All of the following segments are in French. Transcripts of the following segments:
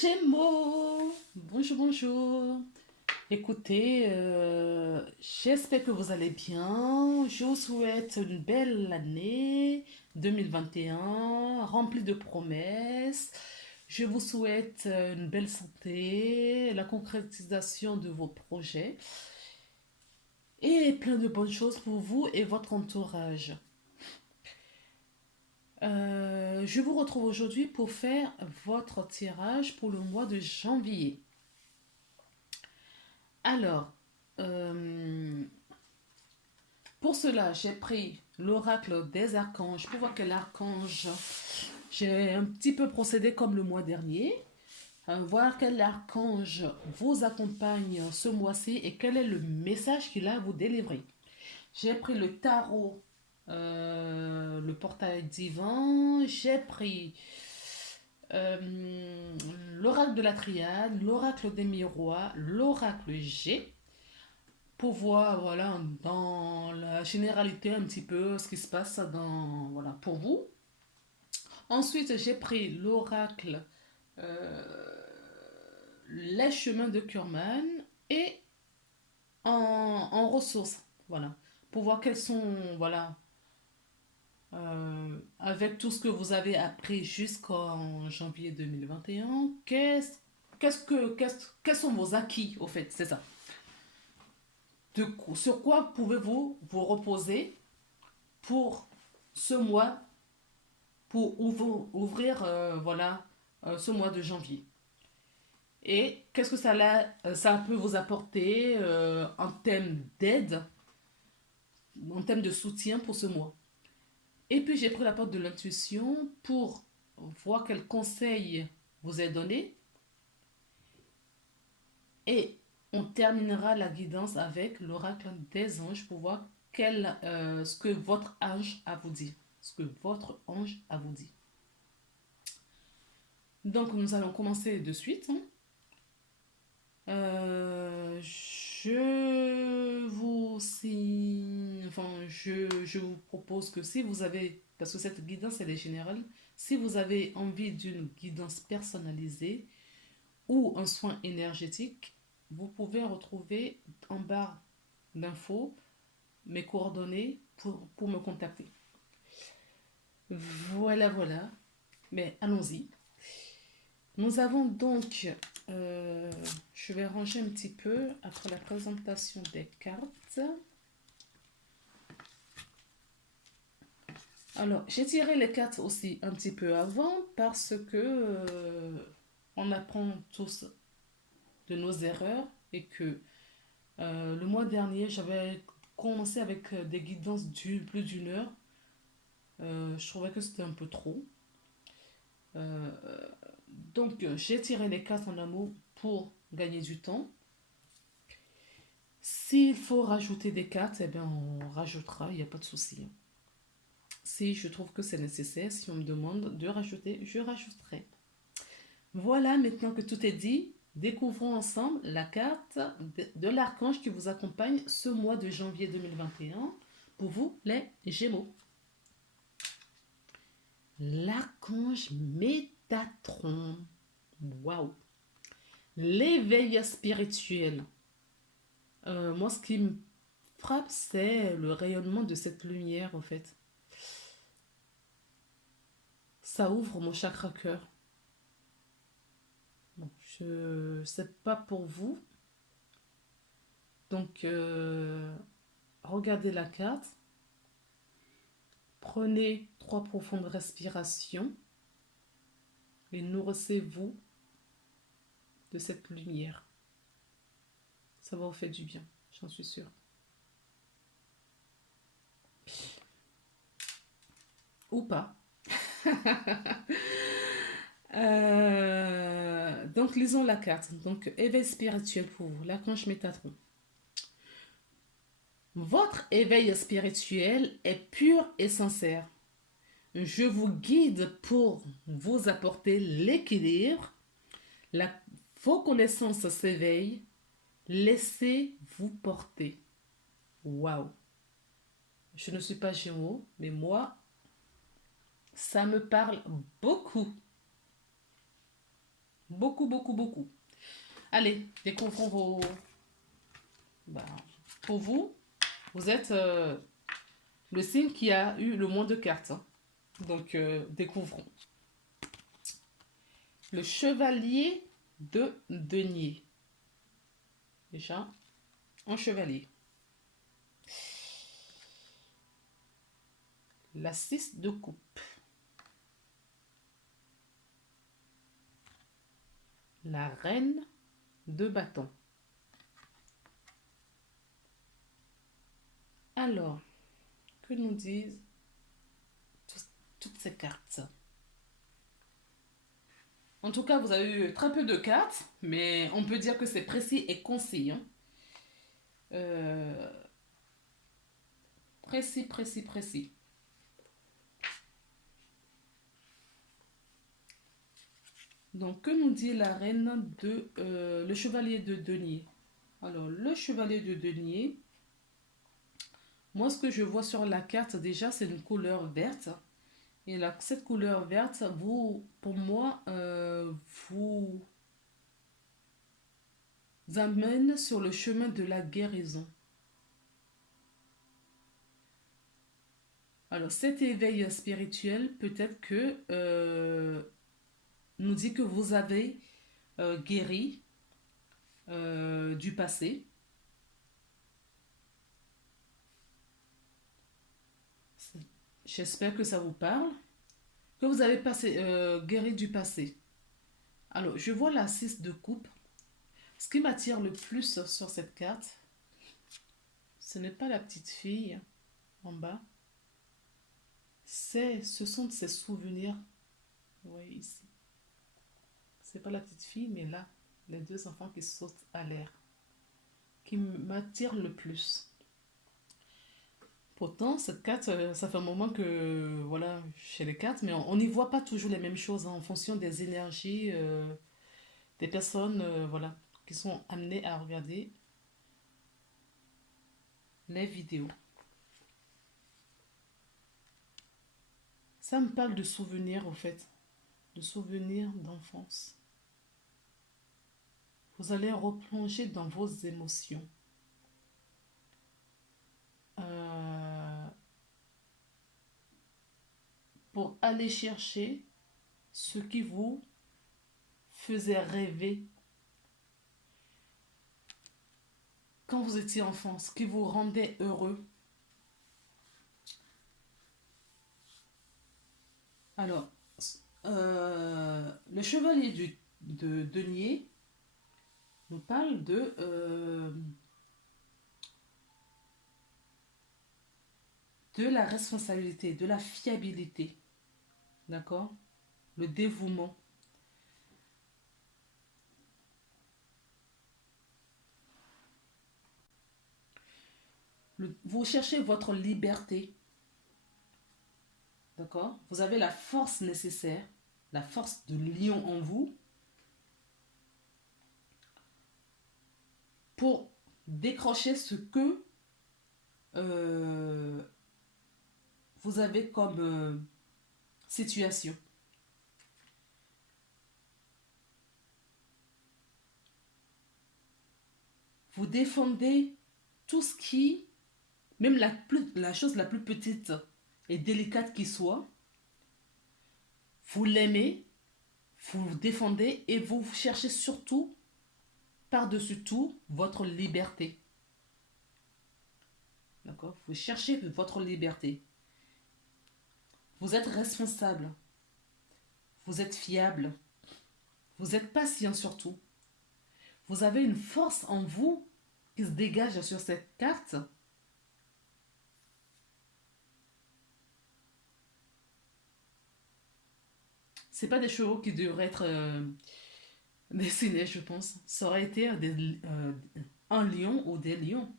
Gémeaux, bonjour, bonjour. Écoutez, j'espère que vous allez bien. Je vous souhaite une belle année 2021, remplie de promesses. Je vous souhaite une belle santé, la concrétisation de vos projets et plein de bonnes choses pour vous et votre entourage. Je vous retrouve aujourd'hui pour faire votre tirage pour le mois de janvier. Alors, euh, pour cela, j'ai pris l'oracle des archanges pour voir quel archange. J'ai un petit peu procédé comme le mois dernier. Voir quel archange vous accompagne ce mois-ci et quel est le message qu'il a à vous délivrer. J'ai pris le tarot, le portail divin. J'ai pris euh, l'oracle de la triade, l'oracle des miroirs, l'oracle G pour voir voilà dans la généralité un petit peu ce qui se passe dans voilà pour vous. Ensuite, j'ai pris l'oracle euh, les chemins de Kurman et en ressources voilà pour voir quels sont voilà avec tout ce que vous avez appris jusqu'en janvier 2021 quels sont vos acquis au fait c'est ça sur quoi pouvez-vous vous reposer pour ce mois, pour ouvrir voilà, ce mois de janvier. Et qu'est-ce que ça peut vous apporter en termes d'aide, en termes de soutien pour ce mois. Et puis j'ai pris la porte de l'intuition pour voir quel conseil vous est donné. Et on terminera la guidance avec l'oracle des anges pour voir ce que votre ange a vous dit. Ce que votre ange a vous dit. Donc, nous allons commencer de suite, hein. Je vous propose que si vous avez, parce que cette guidance elle est générale, si vous avez envie d'une guidance personnalisée ou un soin énergétique, vous pouvez retrouver en barre d'infos mes coordonnées pour me contacter. Voilà, voilà. Mais allons-y. Nous avons donc, euh, je vais ranger un petit peu après la présentation des cartes. Alors, j'ai tiré les cartes aussi un petit peu avant parce que on apprend tous de nos erreurs et que le mois dernier, j'avais commencé avec des guidances plus d'une heure. Je trouvais que c'était un peu trop. Euh, donc, j'ai tiré les cartes en amour pour gagner du temps. S'il faut rajouter des cartes, eh bien on rajoutera, il n'y a pas de souci. Si je trouve que c'est nécessaire, si on me demande de rajouter, je rajouterai. Voilà, maintenant que tout est dit, découvrons ensemble la carte de l'archange qui vous accompagne ce mois de janvier 2021 pour vous, les Gémeaux. L'archange Métatron. Waouh! L'éveil spirituel. Moi, ce qui me frappe, c'est le rayonnement de cette lumière, en fait. Ça ouvre mon chakra cœur. Bon, je sais pas pour vous. Donc, regardez la carte. Prenez 3 profondes respirations et nourrissez-vous de cette lumière. Ça va vous faire du bien, j'en suis sûre. Ou pas. Donc, lisons la carte. Donc, éveil spirituel pour vous, l'archange Métatron. Votre éveil spirituel est pur et sincère. Je vous guide pour vous apporter l'équilibre. Vos connaissances s'éveillent. Laissez-vous porter. Waouh! Je ne suis pas Gémeaux, mais moi, ça me parle beaucoup. Beaucoup, beaucoup, beaucoup. Allez, découvrons vos... bah, pour vous, vous êtes le signe qui a eu le moins de cartes, hein. Donc, découvrons. Le chevalier de denier. Déjà, un chevalier. La 6 de coupe. La reine de bâton. Alors, que nous disent toutes ces cartes? En tout cas, vous avez eu très peu de cartes, mais on peut dire que c'est précis et concis, hein. Euh, précis, précis, précis. Donc, que nous dit la reine de... le chevalier de denier? Alors, le chevalier de denier, moi, ce que je vois sur la carte, déjà, c'est une couleur verte. Et là, cette couleur verte, vous, pour moi, vous amène sur le chemin de la guérison. Alors, cet éveil spirituel, peut-être que nous dit que vous avez guéri du passé. J'espère que ça vous parle. Que vous avez guéri du passé. Alors, je vois la 6 de coupe. Ce qui m'attire le plus sur cette carte, ce n'est pas la petite fille en bas. Ce sont ses souvenirs. Oui, ici. C'est pas la petite fille, mais là, les deux enfants qui sautent à l'air, qui m'attirent le plus. Pourtant, cette carte, ça fait un moment que, voilà, chez les cartes, mais on n'y voit pas toujours les mêmes choses, hein, en fonction des énergies des personnes, voilà, qui sont amenées à regarder les vidéos. Ça me parle de souvenirs, au fait, de souvenirs d'enfance. Vous allez replonger dans vos émotions. Euh, pour aller chercher ce qui vous faisait rêver quand vous étiez enfant, ce qui vous rendait heureux. Alors, le chevalier de denier nous parle de la responsabilité, de la fiabilité, d'accord? Le dévouement. Vous cherchez votre liberté, d'accord? Vous avez la force nécessaire, la force de lion en vous pour décrocher ce que euh, vous avez comme situation. Vous défendez tout ce qui, même la chose la plus petite et délicate qui soit, vous l'aimez, vous le défendez et vous cherchez surtout, par-dessus tout, votre liberté. D'accord? Vous cherchez votre liberté. Vous êtes responsable. Vous êtes fiable. Vous êtes patient surtout. Vous avez une force en vous qui se dégage sur cette carte. C'est pas des chevaux qui devraient être dessinés, je pense. Ça aurait été un lion ou des lions.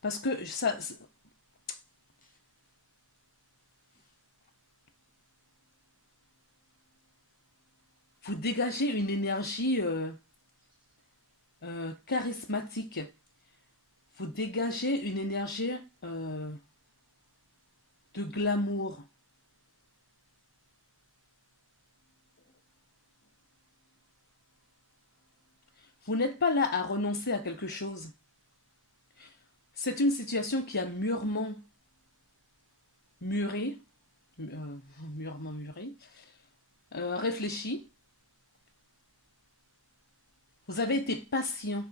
Parce que ça, vous dégagez une énergie charismatique. Vous dégagez une énergie de glamour. Vous n'êtes pas là à renoncer à quelque chose. C'est une situation qui a mûrement mûri, mûrement mûri, réfléchi. Vous avez été patient.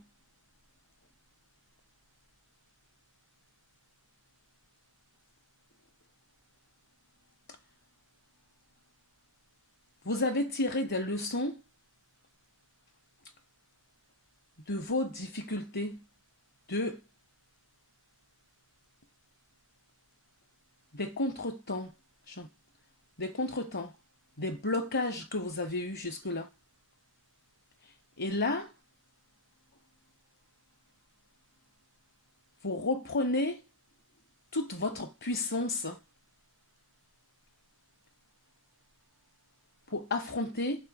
Vous avez tiré des leçons de vos difficultés, de, des contretemps, des contretemps, des blocages que vous avez eus jusque-là. Et là, vous reprenez toute votre puissance pour affronter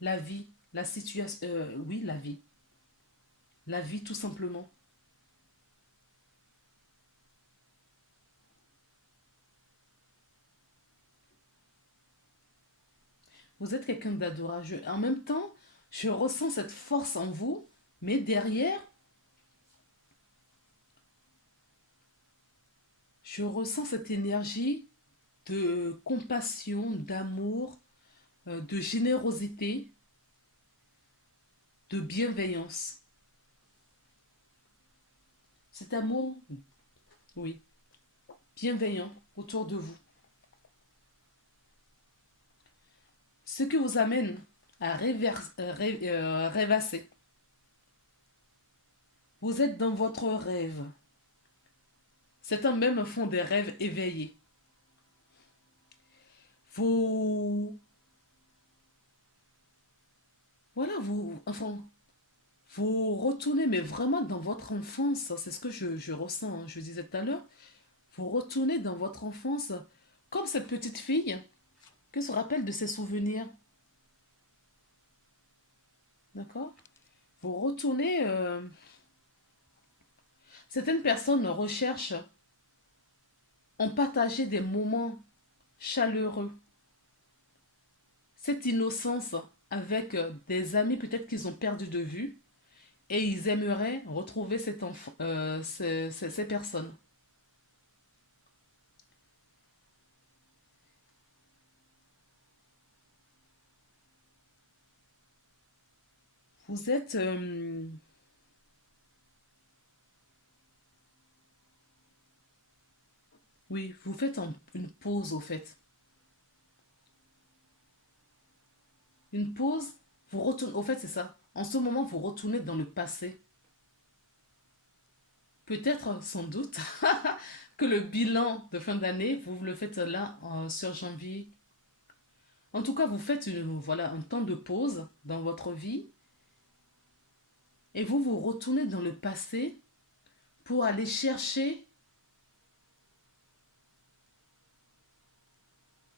la vie, la situation, oui, la vie. La vie tout simplement. Vous êtes quelqu'un d'adorable. En même temps, je ressens cette force en vous, mais derrière, je ressens cette énergie de compassion, d'amour, de générosité, de bienveillance. Cet amour, oui, bienveillant autour de vous. Ce qui vous amène à rêvasser. Vous êtes dans votre rêve. Certains même font des rêves éveillés. Vous... Voilà, vous retournez, mais vraiment dans votre enfance. C'est ce que je ressens, hein, je disais tout à l'heure. Vous retournez dans votre enfance, comme cette petite fille qui se rappelle de ses souvenirs. D'accord. Vous retournez... Certaines personnes recherchent, ont partagé des moments chaleureux. Cette innocence avec des amis peut-être qu'ils ont perdu de vue et ils aimeraient retrouver ces personnes. Vous êtes... oui, vous faites une pause au fait. Une pause, vous retournez... Au fait, c'est ça. En ce moment, vous retournez dans le passé. Peut-être, sans doute, que le bilan de fin d'année, vous le faites là, sur janvier. En tout cas, vous faites voilà, un temps de pause dans votre vie et vous retournez dans le passé pour aller chercher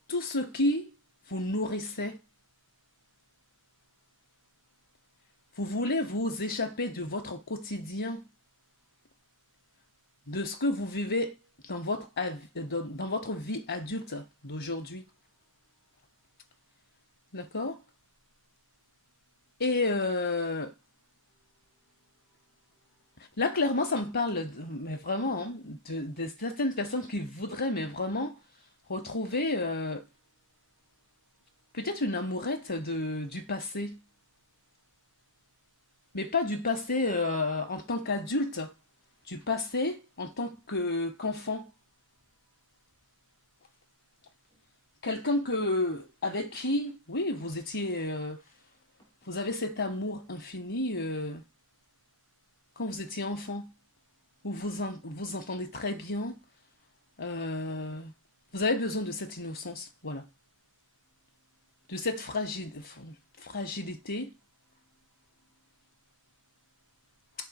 tout ce qui vous nourrissait. Vous voulez vous échapper de votre quotidien, de ce que vous vivez dans votre vie adulte d'aujourd'hui. D'accord. Et là, clairement, ça me parle, mais vraiment, hein, de certaines personnes qui voudraient, mais vraiment, retrouver peut-être une amourette du passé. Mais pas du passé en tant qu'adulte, du passé en tant qu'enfant. Quelqu'un avec qui, oui, vous avez cet amour infini quand vous étiez enfant, où vous entendez très bien, euh, vous avez besoin de cette innocence, voilà, de cette fragilité.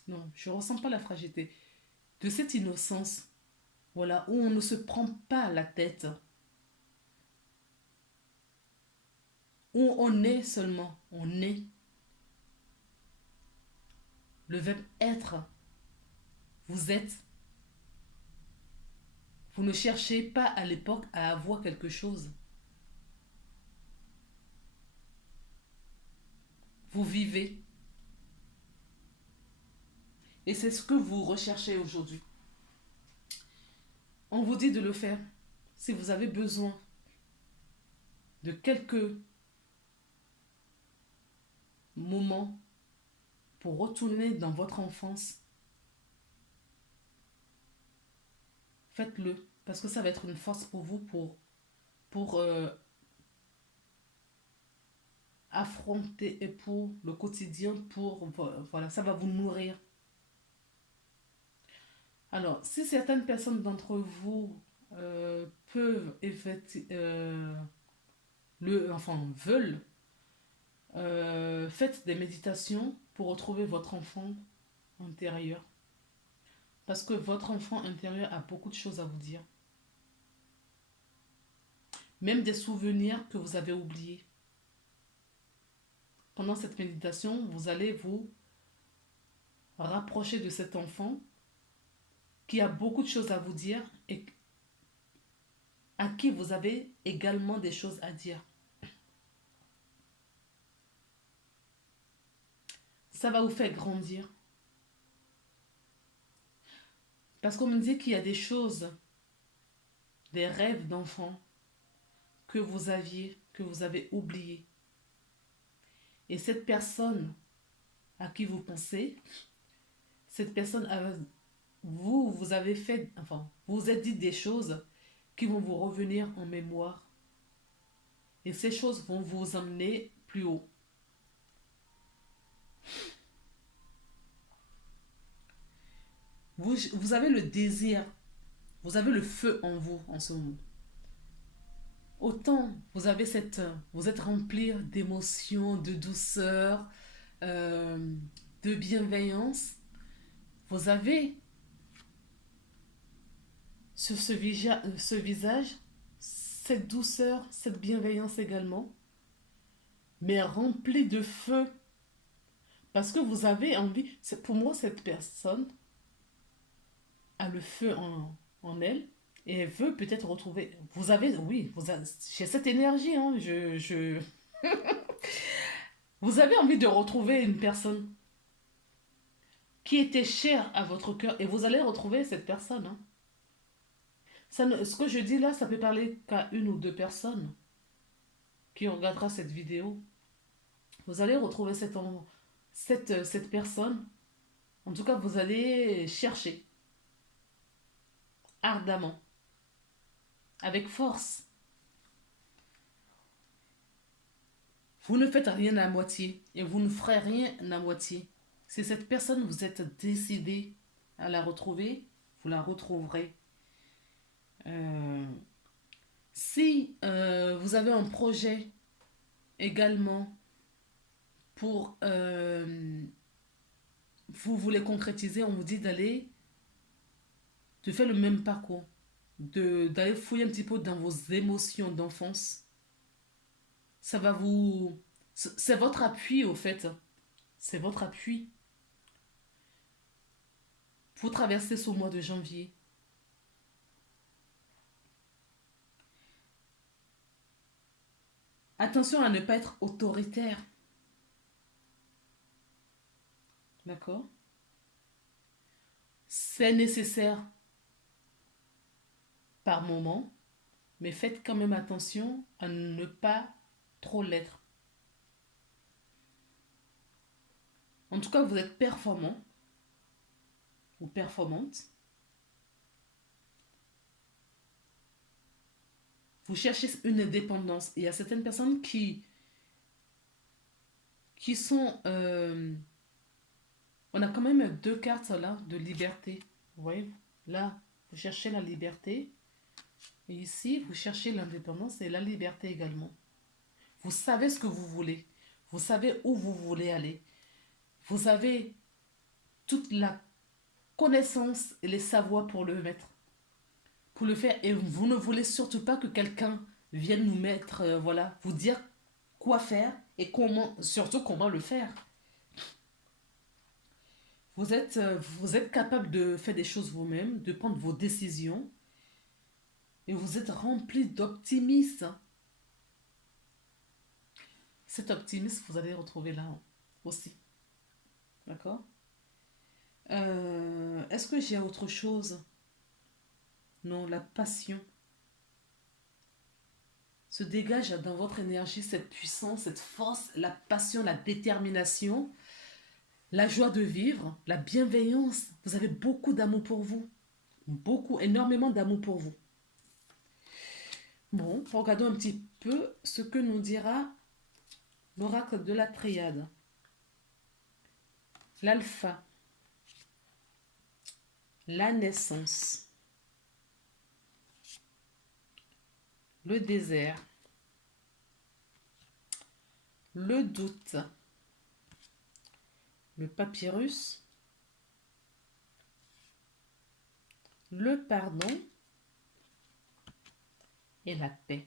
Non, je ne ressens pas la fragilité, de cette innocence, voilà, où on ne se prend pas la tête, où on est seulement, on est. Le verbe être, vous êtes. Vous ne cherchez pas à l'époque à avoir quelque chose. vous vivez. Et c'est ce que vous recherchez aujourd'hui. On vous dit de le faire. Si vous avez besoin de quelques moments pour retourner dans votre enfance, faites-le. Parce que ça va être une force pour vous pour affronter et pour le quotidien, voilà, ça va vous nourrir. Alors, si certaines personnes d'entre vous peuvent enfin veulent, faites des méditations pour retrouver votre enfant intérieur. Parce que votre enfant intérieur a beaucoup de choses à vous dire. Même des souvenirs que vous avez oubliés. Pendant cette méditation, vous allez vous rapprocher de cet enfant qui a beaucoup de choses à vous dire et à qui vous avez également des choses à dire. Ça va vous faire grandir. Parce qu'on me dit qu'il y a des choses, des rêves d'enfant que vous aviez, que vous avez oubliés. Et cette personne à qui vous pensez, cette personne, vous avez fait, enfin, vous vous êtes dit des choses qui vont vous revenir en mémoire. Et ces choses vont vous emmener plus haut. Vous avez le désir, vous avez le feu en vous en ce moment. Autant vous êtes rempli d'émotions, de douceur, de bienveillance. Vous avez sur ce visage cette douceur, cette bienveillance également, mais rempli de feu. Parce que vous avez envie, pour moi cette personne a le feu en elle et elle veut peut-être retrouver. J'ai cette énergie, hein, vous avez envie de retrouver une personne qui était chère à votre cœur et vous allez retrouver cette personne. Hein. Ce que je dis là, ça peut parler qu'à une ou deux personnes qui regardera cette vidéo. Vous allez retrouver cette personne. En tout cas, vous allez chercher ardemment, avec force. Vous ne faites rien à moitié et vous ne ferez rien à moitié. Si cette personne, vous êtes décidé à la retrouver, vous la retrouverez. Si vous avez un projet également pour vous voulez concrétiser, on vous dit de faire le même parcours, d'aller fouiller un petit peu dans vos émotions d'enfance. Ça va vous... C'est votre appui au fait. C'est votre appui pour traverser ce mois de janvier. Attention à ne pas être autoritaire. D'accord? C'est nécessaire par moment, mais faites quand même attention à ne pas trop l'être. En tout cas, vous êtes performant ou performante. Vous cherchez une indépendance. Il y a certaines personnes qui sont... on a quand même deux cartes là de liberté. Vous voyez? Là, vous cherchez la liberté. Et ici, vous cherchez l'indépendance et la liberté également. Vous savez ce que vous voulez. Vous savez où vous voulez aller. Vous avez toute la connaissance et les savoirs pour le mettre. Pour le faire. Et vous ne voulez surtout pas que quelqu'un vienne nous mettre, voilà, vous dire quoi faire et surtout comment le faire. Vous êtes capable de faire des choses vous-même, de prendre vos décisions. Et vous êtes rempli d'optimisme. Cet optimisme, vous allez retrouver là. aussi. D'accord? Est-ce que j'ai autre chose? Non, la passion. Se dégage dans votre énergie cette puissance, cette force, la passion, la détermination, la joie de vivre, la bienveillance. Vous avez beaucoup d'amour pour vous. Beaucoup, énormément d'amour pour vous. Bon, regardons un petit peu ce que nous dira l'oracle de la triade. L'alpha, la naissance, le désert, le doute, le papyrus, le pardon et la paix.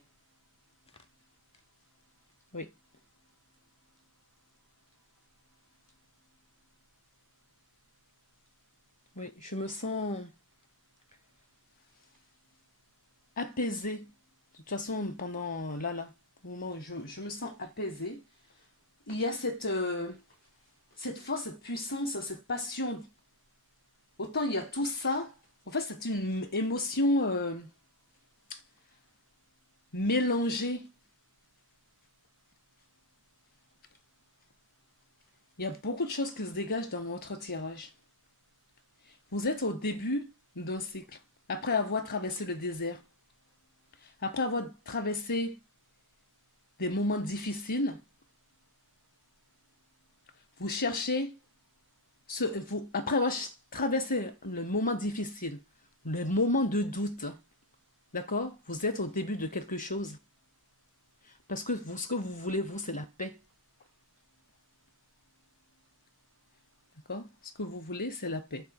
Oui. Oui, je me sens apaisée. De toute façon, pendant au moment où je me sens apaisée, il y a cette force, cette puissance, cette passion. Autant il y a tout ça, en fait, c'est une émotion mélangée. Il y a beaucoup de choses qui se dégagent dans votre tirage. Vous êtes au début d'un cycle, après avoir traversé le désert, après avoir traversé des moments difficiles, vous cherchez, après avoir traversé le moment difficile, le moment de doute, d'accord? Vous êtes au début de quelque chose. Parce que ce que vous voulez, vous, c'est la paix. D'accord? Ce que vous voulez, c'est la paix.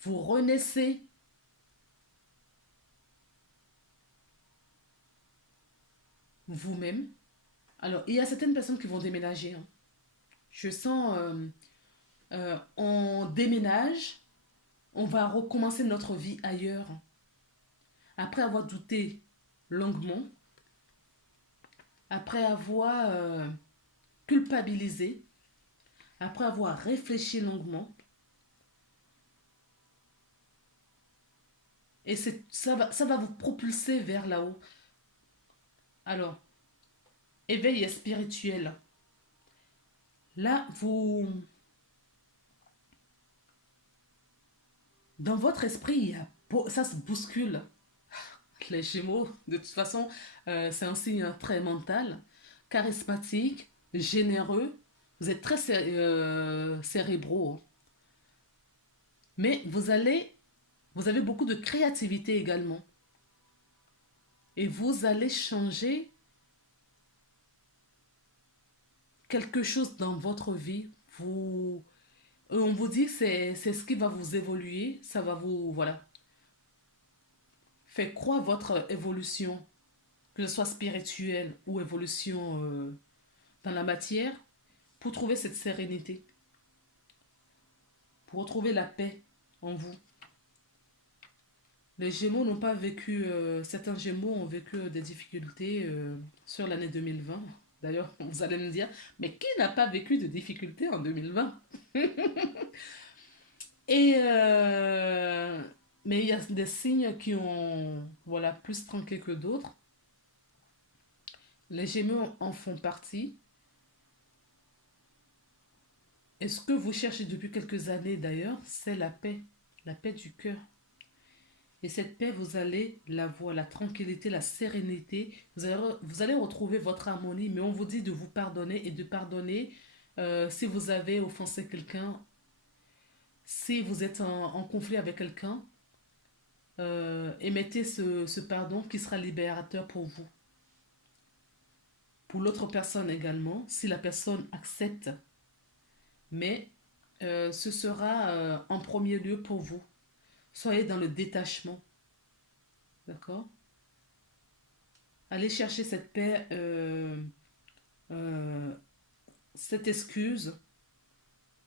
Vous renaissez vous-même. Alors, il y a certaines personnes qui vont déménager, hein. Je sens, on déménage, on va recommencer notre vie ailleurs. Après avoir douté longuement, après avoir culpabilisé, après avoir réfléchi longuement, et ça va vous propulser vers là-haut. Alors, éveil spirituel. Là, dans votre esprit, ça se bouscule. Les Gémeaux, de toute façon, c'est un signe très mental, charismatique, généreux. Vous êtes très cérébraux. Mais vous avez beaucoup de créativité également. Et vous allez changer quelque chose dans votre vie. On vous dit que c'est ce qui va vous évoluer. Ça va vous, voilà, faire croire votre évolution, que ce soit spirituelle ou évolution dans la matière, pour trouver cette sérénité, pour retrouver la paix en vous. Les Gémeaux n'ont pas vécu, certains Gémeaux ont vécu des difficultés sur l'année 2020. D'ailleurs, vous allez me dire, mais qui n'a pas vécu de difficultés en 2020? Et mais il y a des signes qui ont, voilà, plus tranquille que d'autres. Les Gémeaux en font partie. Et ce que vous cherchez depuis quelques années d'ailleurs, c'est la paix du cœur. Et cette paix, vous allez la voir, la tranquillité, la sérénité. Vous allez retrouver votre harmonie, mais on vous dit de vous pardonner et de pardonner si vous avez offensé quelqu'un, si vous êtes en conflit avec quelqu'un. Émettez ce pardon qui sera libérateur pour vous. Pour l'autre personne également, si la personne accepte. Mais ce sera en premier lieu pour vous. Soyez dans le détachement. D'accord? Allez chercher cette paix, euh, cette excuse.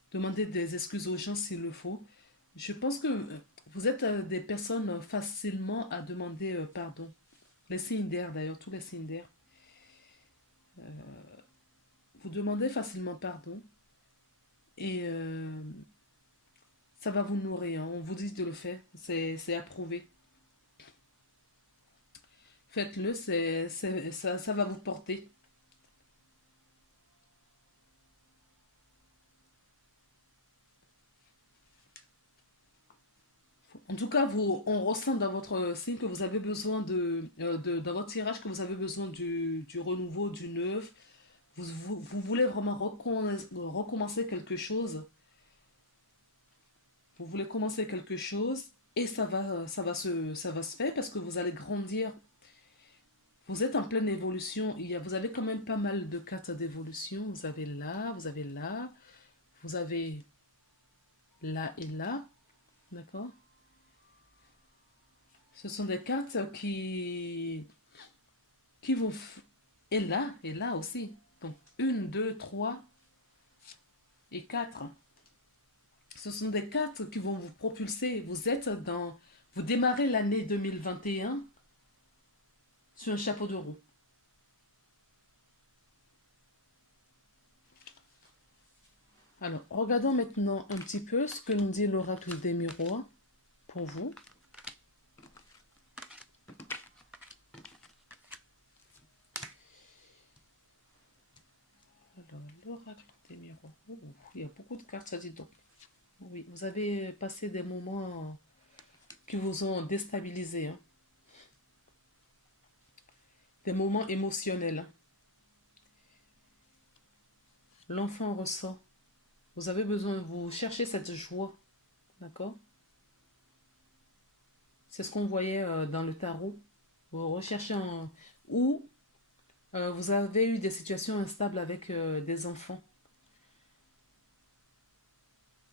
Demandez des excuses aux gens s'il le faut. Je pense que vous êtes des personnes facilement à demander pardon. Les signes d'air d'ailleurs, tous les signes d'air. vous demandez facilement pardon et ça va vous nourrir, hein. On vous dit de le faire, c'est approuvé. Faites-le, ça va vous porter. En tout cas, on ressent dans votre signe que vous avez besoin dans votre tirage, que vous avez besoin du renouveau, du neuf. Vous voulez vraiment recommencer quelque chose. Vous voulez commencer quelque chose et ça va se faire parce que vous allez grandir. Vous êtes en pleine évolution. Vous avez quand même pas mal de cartes d'évolution. Vous avez là, vous avez là et là. D'accord? Ce sont des cartes qui vont... et là aussi. Donc, une, deux, trois et quatre. Ce sont des cartes qui vont vous propulser. Vous démarrez l'année 2021 sur un chapeau de roue. Alors, regardons maintenant un petit peu ce que nous dit l'oracle des miroirs pour vous. Alors, l'oracle des miroirs. Oh, il y a beaucoup de cartes, ça dit donc. Oui, vous avez passé des moments qui vous ont déstabilisé, hein. Des moments émotionnels, hein. L'enfant ressent. Vous avez besoin, vous cherchez cette joie, d'accord? C'est ce qu'on voyait dans le tarot. Vous recherchez un... Ou vous avez eu des situations instables avec des enfants.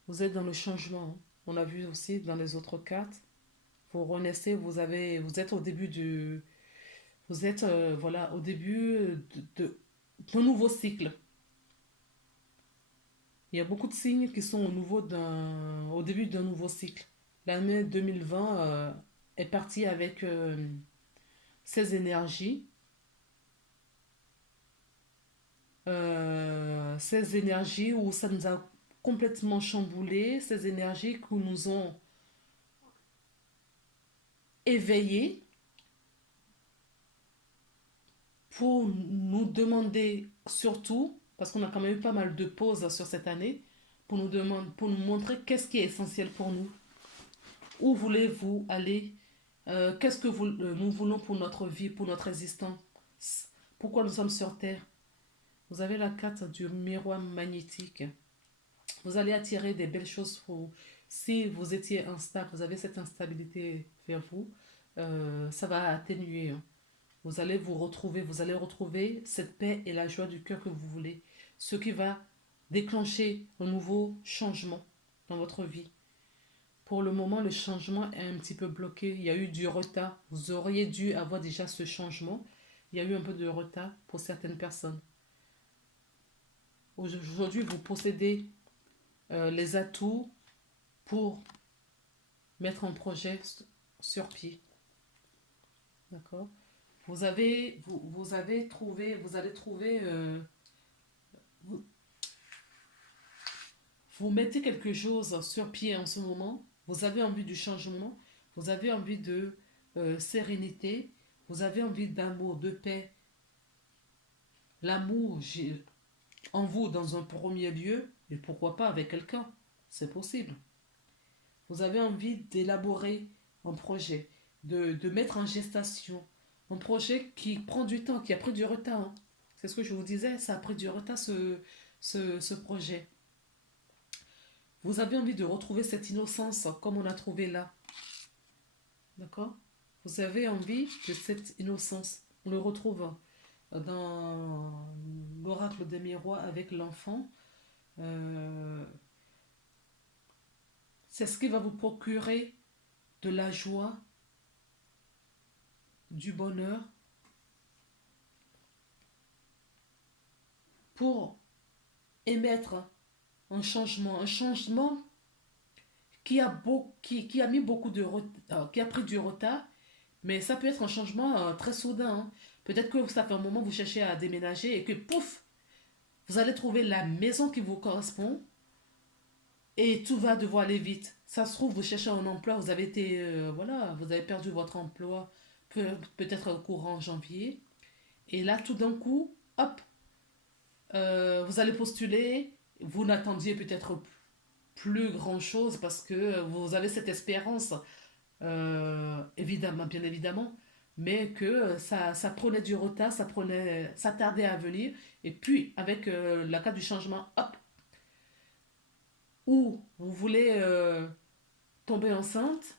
Vous êtes dans le changement, hein. On a vu aussi dans les autres cartes. Vous renaissez, vous êtes au début du... Vous êtes voilà, au début d'un nouveau cycle. Il y a beaucoup de signes qui sont au début d'un nouveau cycle. L'année 2020 est partie avec ces énergies. Ces énergies où ça nous a complètement chamboulé, ces énergies qui nous ont éveillés pour nous demander surtout, parce qu'on a quand même eu pas mal de pauses sur cette année, pour nous montrer qu'est-ce qui est essentiel pour nous. Où voulez-vous aller? Qu'est-ce que nous voulons pour notre vie, pour notre existence? Pourquoi nous sommes sur Terre? Vous avez la carte du miroir magnétique. Vous allez attirer des belles choses pour vous. Si vous étiez instable, vous avez cette instabilité vers vous, ça va atténuer, hein. Vous allez retrouver cette paix et la joie du cœur que vous voulez. Ce qui va déclencher un nouveau changement dans votre vie. Pour le moment, le changement est un petit peu bloqué. Il y a eu du retard. Vous auriez dû avoir déjà ce changement. Il y a eu un peu de retard pour certaines personnes. Aujourd'hui, vous possédez les atouts pour mettre un projet sur pied. D'accord? Vous avez trouvé, vous allez trouver, vous, vous mettez quelque chose sur pied en ce moment, vous avez envie du changement, vous avez envie de sérénité, vous avez envie d'amour, de paix. L'amour en vous dans un premier lieu, et pourquoi pas avec quelqu'un, c'est possible. Vous avez envie d'élaborer un projet, de mettre en gestation un projet qui prend du temps, qui a pris du retard, hein. C'est ce que je vous disais, ça a pris du retard ce projet. Vous avez envie de retrouver cette innocence comme on a trouvé là. D'accord? Vous avez envie de cette innocence. On le retrouve dans l'oracle des miroirs avec l'enfant. Euh, c'est ce qui va vous procurer de la joie, du bonheur pour émettre un changement qui a mis beaucoup qui a pris du retard, mais ça peut être un changement très soudain, hein. Peut-être que ça fait un moment que vous cherchez à déménager et que pouf, Vous allez trouver la maison qui vous correspond et tout va devoir aller vite. Ça se trouve, vous cherchez un emploi, vous avez été, voilà, vous avez perdu votre emploi peut-être au courant janvier. Et là, tout d'un coup, hop, vous allez postuler. Vous n'attendiez peut-être plus grand-chose parce que vous avez cette espérance, évidemment, bien évidemment, mais que ça prenait du retard, ça tardait à venir. Et puis, avec la carte du changement, hop, ou vous voulez tomber enceinte,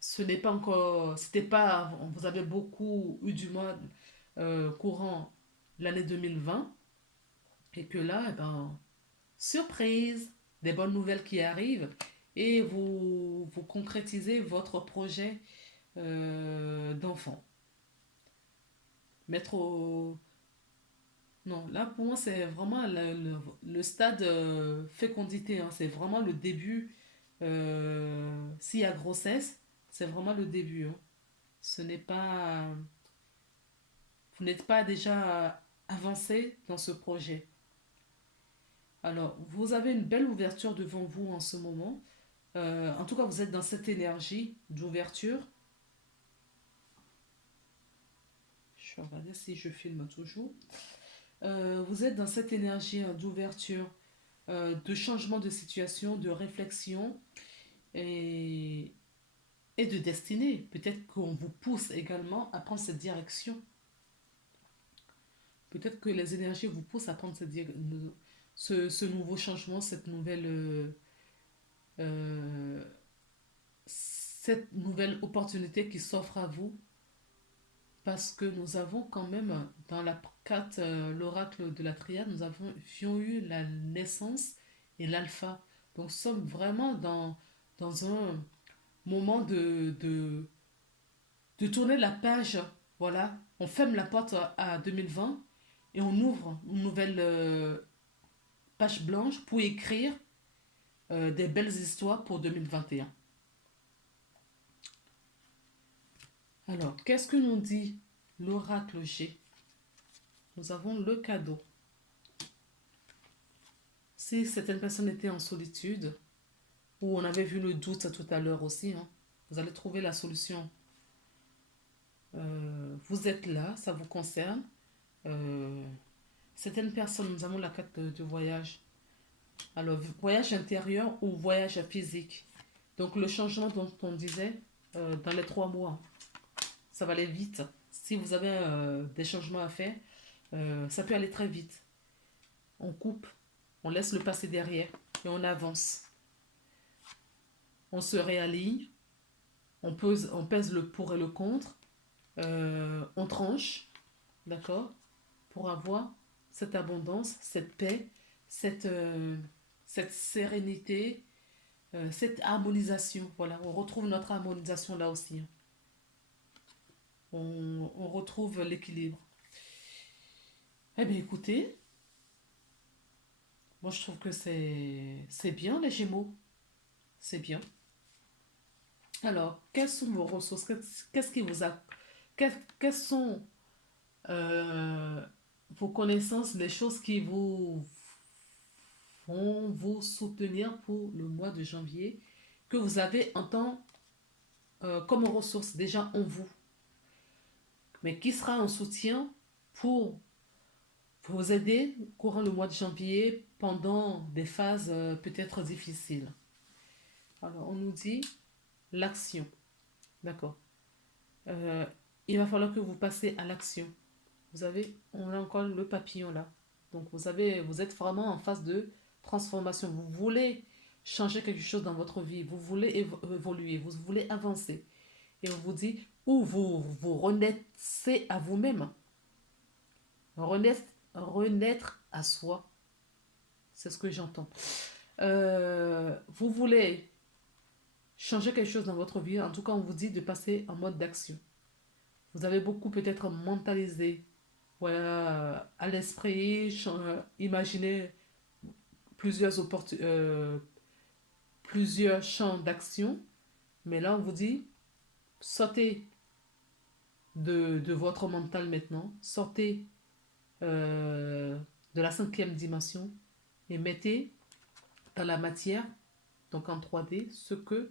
ce n'est pas encore, c'était pas, vous avez beaucoup eu du mois courant l'année 2020 et que là, eh ben, surprise, des bonnes nouvelles qui arrivent et vous concrétisez votre projet d'enfant. Mettre au... Non, là pour moi c'est vraiment le stade fécondité, hein. C'est vraiment le début. S'il y a grossesse, c'est vraiment le début, hein. Ce n'est pas... Vous n'êtes pas déjà avancé dans ce projet. Alors, vous avez une belle ouverture devant vous en ce moment. En tout cas, vous êtes dans cette énergie d'ouverture. Je vais regarder si je filme toujours. Vous êtes dans cette énergie d'ouverture, de changement de situation, de réflexion et, et de destinée. Peut-être qu'on vous pousse également à prendre cette direction. Peut-être que les énergies vous poussent à prendre ce nouveau changement, euh, cette nouvelle opportunité qui s'offre à vous. Parce que nous avons quand même, dans la carte, l'oracle de la triade, avions eu la naissance et l'alpha. Donc nous sommes vraiment dans un moment de tourner la page. Voilà, on ferme la porte à 2020 et on ouvre une nouvelle page blanche pour écrire des belles histoires pour 2021. Alors, qu'est-ce que nous dit l'oracle G? Nous avons le cadeau. Si certaines personnes étaient en solitude, ou on avait vu le doute tout à l'heure aussi, hein, vous allez trouver la solution. Vous êtes là, ça vous concerne. Euh, Certaines personnes, nous avons la carte de voyage. Alors, voyage intérieur ou voyage physique. Donc, le changement dont on disait dans les 3 mois, ça va aller vite. Si vous avez des changements à faire, ça peut aller très vite. On coupe, on laisse le passé derrière et on avance. On se réaligne, on pèse le pour et le contre, on tranche, d'accord, pour avoir cette abondance, cette paix, cette, euh, cette sérénité, cette harmonisation. Voilà, on retrouve notre harmonisation là aussi, hein. On retrouve l'équilibre. Eh bien, écoutez, moi je trouve que c'est bien les Gémeaux, c'est bien. Alors, quelles sont vos ressources? Qu'est-ce qui vous a... Quelles sont euh, vos connaissances, les choses qui vous vont vous soutenir pour le mois de janvier, que vous avez en tant comme ressources déjà en vous, mais qui sera un soutien pour vous aider courant le mois de janvier pendant des phases peut-être difficiles. Alors, on nous dit l'action, d'accord. Euh, il va falloir que vous passez à l'action. On a encore le papillon là. Donc vous êtes vraiment en phase de transformation. Vous voulez changer quelque chose dans votre vie. Vous voulez évoluer. Vous voulez avancer. Et on vous dit, ou vous renaissez à vous-même. Renaître, renaître à soi. C'est ce que j'entends. Vous voulez changer quelque chose dans votre vie. En tout cas, on vous dit de passer en mode d'action. Vous avez beaucoup peut-être mentalisé, voilà, à l'esprit, imaginer plusieurs, plusieurs champs d'action. Mais là, on vous dit, sortez de votre mental maintenant, sortez euh, de la cinquième dimension et mettez dans la matière, donc en 3D, ce que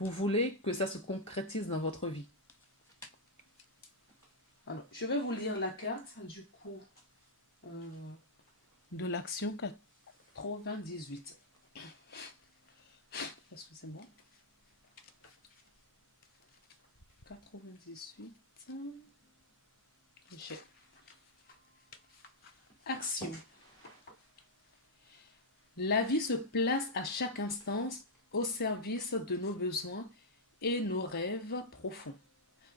vous voulez que ça se concrétise dans votre vie. Alors, je vais vous lire la carte, du coup, de l'action 98. Excusez-moi. 98. J'ai action. La vie se place à chaque instant au service de nos besoins et nos rêves profonds.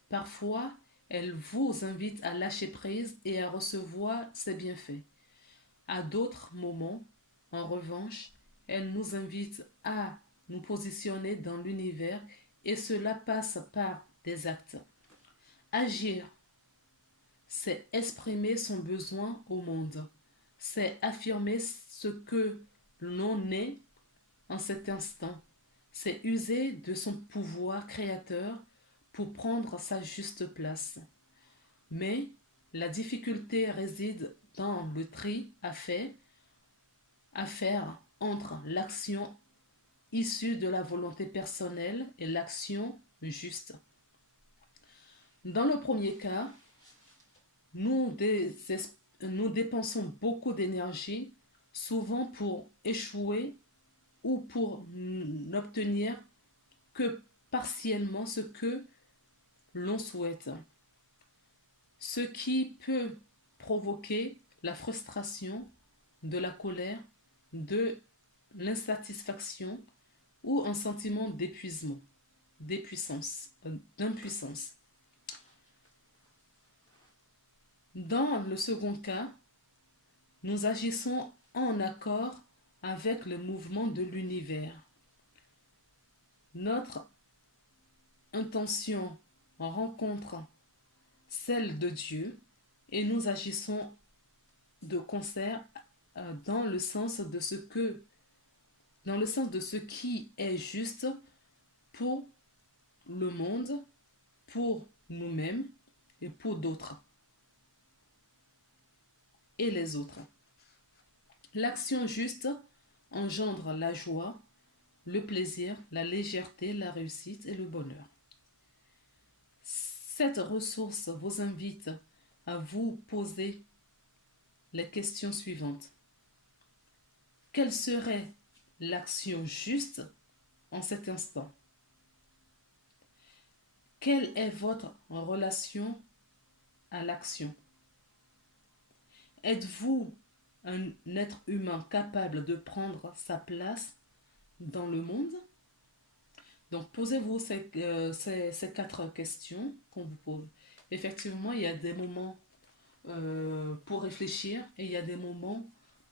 Parfois, elle vous invite à lâcher prise et à recevoir ses bienfaits. À d'autres moments, en revanche, elle nous invite à nous positionner dans l'univers et cela passe par des actes. Agir, c'est exprimer son besoin au monde. C'est affirmer ce que l'on est en cet instant. C'est user de son pouvoir créateur pour prendre sa juste place. Mais la difficulté réside dans le tri à faire entre l'action issue de la volonté personnelle et l'action juste. Dans le premier cas, nous dépensons beaucoup d'énergie, souvent pour échouer ou pour n'obtenir que partiellement ce que l'on souhaite. Ce qui peut provoquer la frustration, de la colère, de l'insatisfaction ou un sentiment d'épuisement, d'impuissance. Dans le second cas, nous agissons en accord avec le mouvement de l'univers. Notre intention rencontre celle de Dieu et nous agissons de concert dans le sens de ce qui est juste pour le monde, pour nous-mêmes et pour d'autres et les autres. L'action juste engendre la joie, le plaisir, la légèreté, la réussite et le bonheur. Cette ressource vous invite à vous poser les questions suivantes. Quelle serait l'action juste en cet instant? Quelle est votre relation à l'action? Êtes-vous un être humain capable de prendre sa place dans le monde? Donc, posez-vous ces 4 questions qu'on vous pose. Effectivement, il y a des moments pour réfléchir et il y a des moments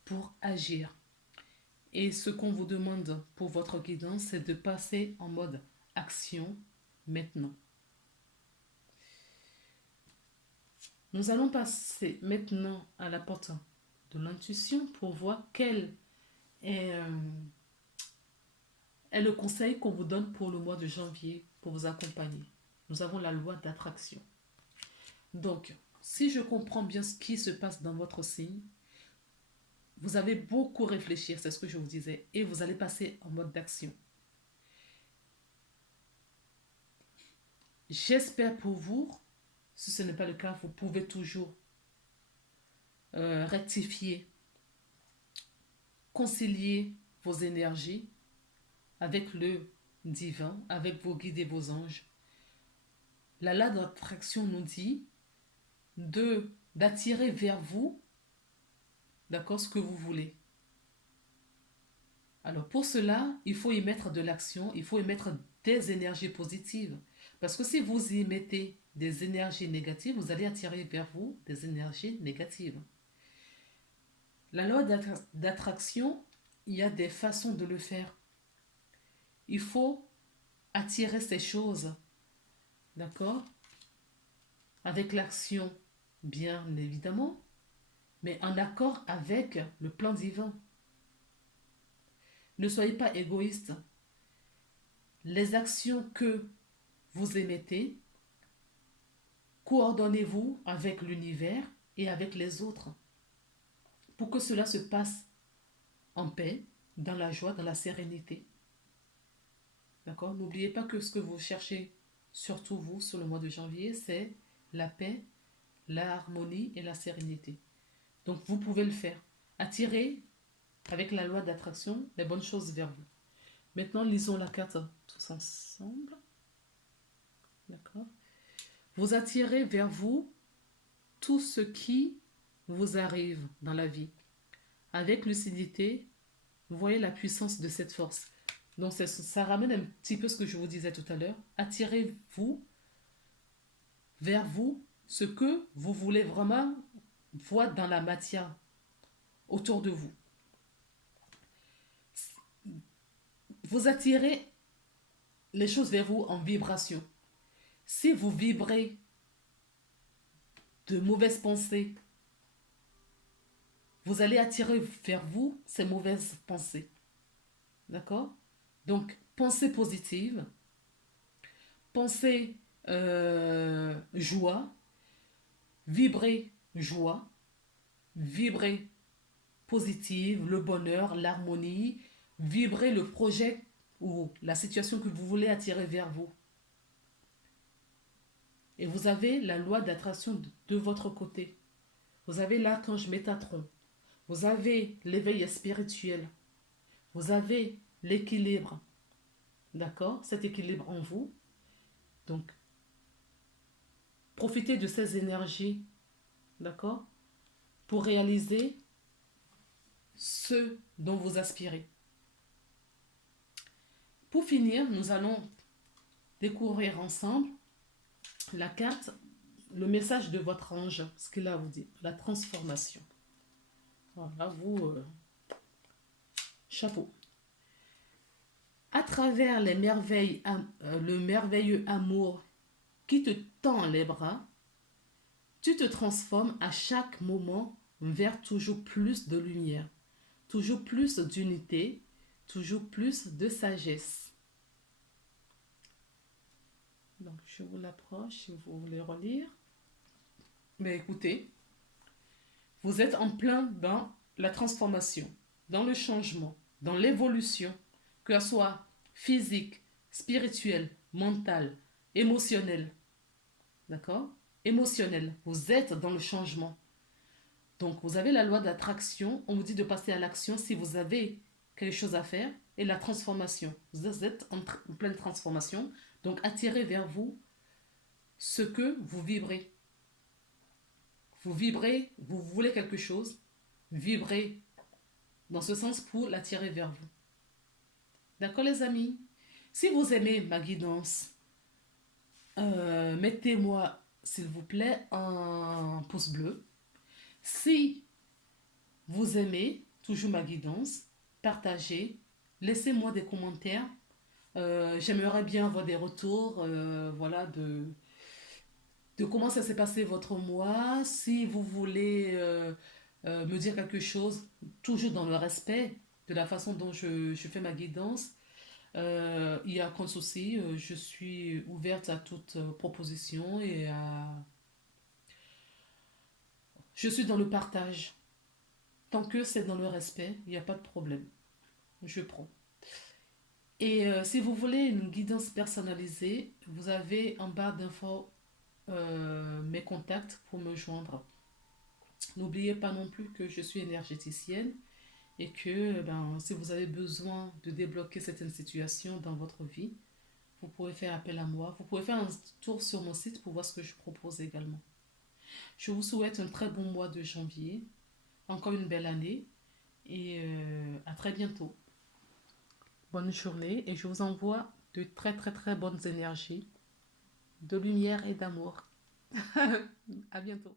pour agir. Et ce qu'on vous demande pour votre guidance, c'est de passer en mode action maintenant. Nous allons passer maintenant à la porte de l'intuition pour voir quel est le conseil qu'on vous donne pour le mois de janvier pour vous accompagner. Nous avons la loi d'attraction. Donc, si je comprends bien ce qui se passe dans votre signe, vous avez beaucoup réfléchi, c'est ce que je vous disais, et vous allez passer en mode d'action. J'espère pour vous, si ce n'est pas le cas, vous pouvez toujours rectifier, concilier vos énergies avec le divin, avec vos guides et vos anges. La loi d'attraction nous dit d'attirer vers vous, d'accord, ce que vous voulez. Alors pour cela, il faut y mettre de l'action, il faut y mettre des énergies positives. Parce que si vous y mettez des énergies négatives, vous allez attirer vers vous des énergies négatives. La loi d'attraction, il y a des façons de le faire. Il faut attirer ces choses, d'accord, avec l'action, bien évidemment, mais en accord avec le plan divin. Ne soyez pas égoïste. Les actions que vous émettez, coordonnez-vous avec l'univers et avec les autres. pour que cela se passe en paix, dans la joie, dans la sérénité. D'accord? N'oubliez pas que ce que vous cherchez, surtout vous, sur le mois de janvier, c'est la paix, l'harmonie et la sérénité. Donc, vous pouvez le faire. Attirez, avec la loi d'attraction, les bonnes choses vers vous. Maintenant, lisons la carte tous ensemble. D'accord? Vous attirez vers vous tout ce qui vous arrive dans la vie. Avec lucidité, vous voyez la puissance de cette force. Donc, ça ramène un petit peu ce que je vous disais tout à l'heure. Attirez-vous vers vous ce que vous voulez vraiment voir dans la matière autour de vous. Vous attirez les choses vers vous en vibration. Si vous vibrez de mauvaises pensées, vous allez attirer vers vous ces mauvaises pensées. D'accord? Donc, pensée positive, pensée joie, vibrer joie, vibrer positive, le bonheur, l'harmonie, vibrer le projet ou la situation que vous voulez attirer vers vous. Et vous avez la loi d'attraction de votre côté. Vous avez l'archange Métatron. Vous avez l'éveil spirituel. Vous avez l'équilibre. D'accord? Cet équilibre en vous. Donc, profitez de ces énergies. D'accord? Pour réaliser ce dont vous aspirez. Pour finir, nous allons découvrir ensemble la carte, le message de votre ange, ce qu'il a à vous dire, la transformation. Voilà, vous, chapeau. À travers les merveilles, le merveilleux amour qui te tend les bras, tu te transformes à chaque moment vers toujours plus de lumière, toujours plus d'unité, toujours plus de sagesse. Donc, je vous l'approche si vous voulez relire. Mais écoutez, vous êtes en plein dans la transformation, dans le changement, dans l'évolution, que ce soit physique, spirituelle, mentale, émotionnelle. D'accord? Émotionnelle. Vous êtes dans le changement. Donc, vous avez la loi d'attraction. On vous dit de passer à l'action si vous avez quelque chose à faire. Et la transformation. Vous êtes en pleine transformation. Donc, attirez vers vous ce que vous vibrez. Vous vibrez, vous voulez quelque chose, vibrez dans ce sens pour l'attirer vers vous. D'accord les amis? Si vous aimez ma guidance, mettez-moi s'il vous plaît un pouce bleu. Si vous aimez toujours ma guidance, partagez, laissez-moi des commentaires. J'aimerais bien avoir des retours, voilà, de comment ça s'est passé votre mois. Si vous voulez me dire quelque chose, toujours dans le respect de la façon dont je fais ma guidance, il n'y a aucun souci. Je suis ouverte à toute proposition et je suis dans le partage. Tant que c'est dans le respect, il n'y a pas de problème. Je prends. Et si vous voulez une guidance personnalisée, vous avez en barre d'infos mes contacts pour me joindre. N'oubliez pas non plus que je suis énergéticienne et que si vous avez besoin de débloquer certaines situations dans votre vie, vous pouvez faire appel à moi. Vous pouvez faire un tour sur mon site pour voir ce que je propose également. Je vous souhaite un très bon mois de janvier, encore une belle année et à très bientôt. Bonne journée et je vous envoie de très très très bonnes énergies, de lumière et d'amour. À bientôt.